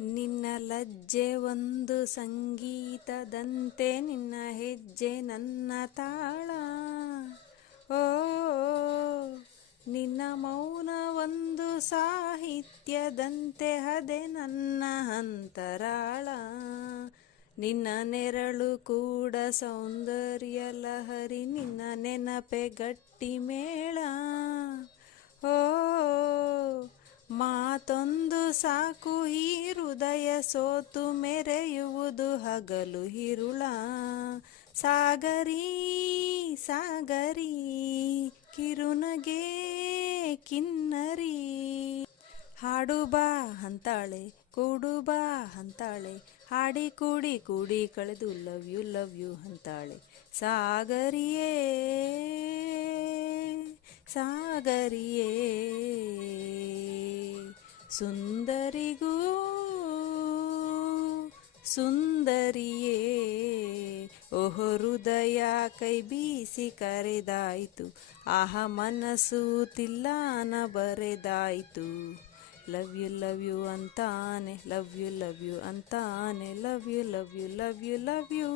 ನಿನ್ನ ಲಜ್ಜೆ ಒಂದು ಸಂಗೀತದಂತೆ, ನಿನ್ನ ಹೆಜ್ಜೆ ನನ್ನ ತಾಳ. ಓ ನಿನ್ನ ಮೌನ ಒಂದು ಸಾಹಿತ್ಯದಂತೆ, ಅದೆ ನನ್ನ ಅಂತರಾಳ. ನಿನ್ನ ನೆರಳು ಕೂಡ ಸೌಂದರ್ಯ ಲಹರಿ, ನಿನ್ನ ನೆನಪೆ ಗಟ್ಟಿ ಮೇಳ. ಓ ಮಾತೊಂದು ಸಾಕು ಈ ಹೃದಯ ಸೋತು ಮೆರೆಯುವುದು ಹಗಲು ಹಿರುಳ. ಸಾಗರಿ ಸಾಗರಿ ಕಿರುನಗೆ ಕಿನ್ನರಿ, ಹಾಡು ಬಾ ಅಂತಾಳೆ ಕೂಡು ಬಾ ಅಂತಾಳೆ, ಹಾಡಿ ಕೂಡಿ ಕೂಡಿ ಕಳೆದು ಲವ್ ಯು ಅಂತಾಳೆ. ಸಾಗರಿಯೇ ಸಾಗರಿಯೇ ಸುಂದರಿಗೂ ಸುಂದರಿಯೇ. ಓಹೋ ಹೃದಯ ಕೈ ಬೀಸಿ ಕರೆದಾಯ್ತು, ಆಹ ಮನಸ್ಸು ತಿಲ್ಲಾನ ಬರೆದಾಯ್ತು. ಲವ್ ಯು ಅಂತಾನೆ, ಲವ್ ಯು ಅಂತಾನೆ, ಲವ್ ಯು.